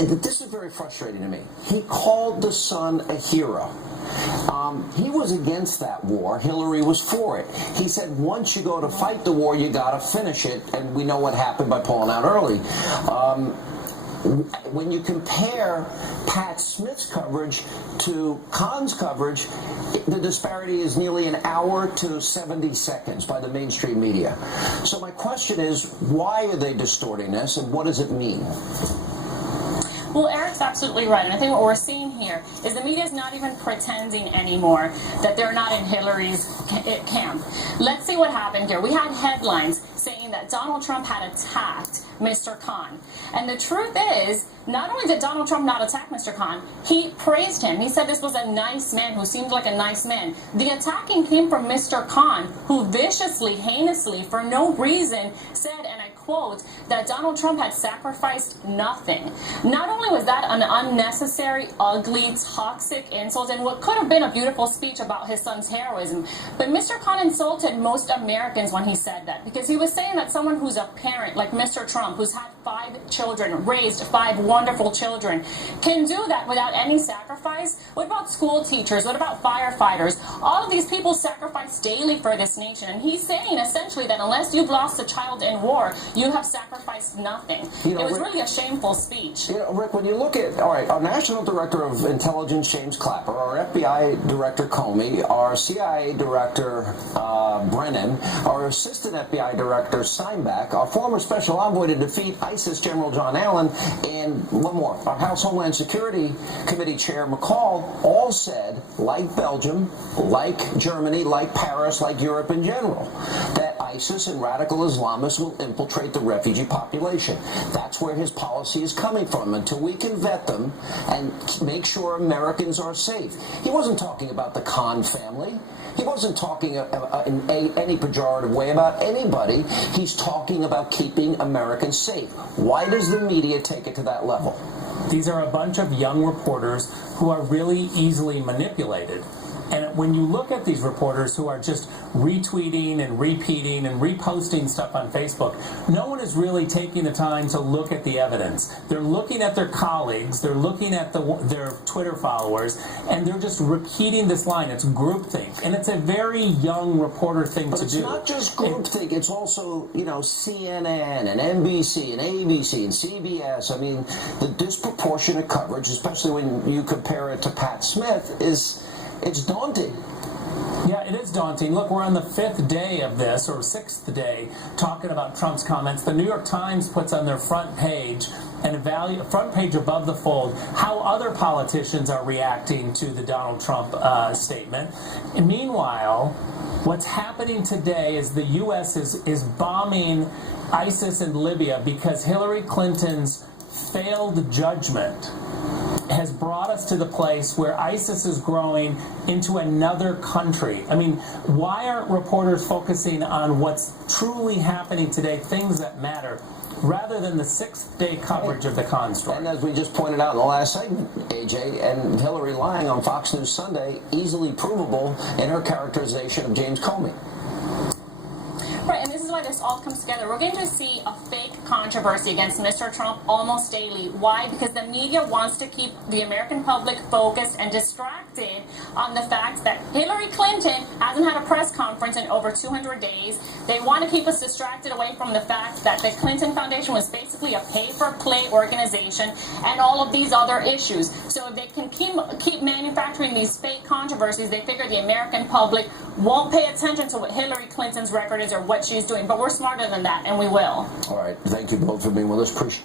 This is very frustrating to me. He called the son a hero. He was against that war. Hillary was for it. He said once you go to fight the war, you got to finish it, and we know what happened by pulling out early. When you compare Pat Smith's coverage to Khan's coverage, the disparity is nearly an hour to 70 seconds by the mainstream media. So my question is, why are they distorting this, and what does it mean? Well, Eric's absolutely right. And I think what we're seeing here is the media is not even pretending anymore that they're not in Hillary's camp. Let's see what happened here. We had headlines saying that Donald Trump had attacked Mr. Khan. And the truth is, not only did Donald Trump not attack Mr. Khan, he praised him. He said this was a nice man who seemed like a nice man. The attacking came from Mr. Khan, who viciously, heinously, for no reason, said, and I quote, that Donald Trump had sacrificed nothing. Not only was that an unnecessary, ugly, toxic insult, and what could have been a beautiful speech about his son's heroism, but Mr. Khan insulted most Americans when he said that, because he was saying that someone who's a parent, like Mr. Trump, who's had 5 children, raised 5 wonderful children, can do that without any sacrifice. What about school teachers? What about firefighters? All of these people sacrifice daily for this nation. And he's saying essentially that unless you've lost a child in war, you have sacrificed nothing. It was really a shameful speech. Rick, when you look at, all right, our National Director of Intelligence, James Clapper, our FBI Director, Comey, our CIA Director, Brennan, our Assistant FBI Director, Steinbeck, our former Special Envoy to defeat ISIS, General John Allen, and one more, our House Homeland Security Committee Chair, McCall, all said, like Belgium, like Germany, like Paris, like Europe in general, that ISIS and radical Islamists will infiltrate the refugee population. That's where his policy is coming from, until we can vet them and make sure Americans are safe. He wasn't talking about the Khan family. He wasn't talking in any pejorative way about anybody. He's talking about keeping Americans safe. Why does the media take it to that level? These are a bunch of young reporters who are really easily manipulated. And when you look at these reporters who are just retweeting and repeating and reposting stuff on Facebook, no one is really taking the time to look at the evidence. They're looking at their colleagues, they're looking at their Twitter followers, and they're just repeating this line. It's groupthink. And it's a very young reporter thing to do. But it's not just groupthink. It's also, CNN and NBC and ABC and CBS. I mean, the disproportionate coverage, especially when you compare it to Pat Smith, it's daunting. Yeah, it is daunting. Look, we're on the 5th day of this, or 6th day, talking about Trump's comments. The New York Times puts on their front page, front page above the fold, how other politicians are reacting to the Donald Trump statement. And meanwhile, what's happening today is the U.S. is bombing ISIS in Libya because Hillary Clinton's failed judgment has brought us to the place where ISIS is growing into another country. I mean, why aren't reporters focusing on what's truly happening today, things that matter, rather than the 6th day coverage of the Khan story? And as we just pointed out in the last segment, AJ, and Hillary lying on Fox News Sunday, easily provable in her characterization of James Comey. Right, and this is why this all comes together. We're going to see a fake controversy against Mr. Trump almost daily. Why? Because the media wants to keep the American public focused and distracted on the fact that Hillary Clinton hasn't had a press conference in over 200 days. They want to keep us distracted away from the fact that the Clinton Foundation was basically a pay-for-play organization and all of these other issues. So if they can keep manufacturing these fake controversies, they figure the American public won't pay attention to what Hillary Clinton's record is or what she's doing. But we're smarter than that, and we will. All right. Thank you both for being with us. Appreciate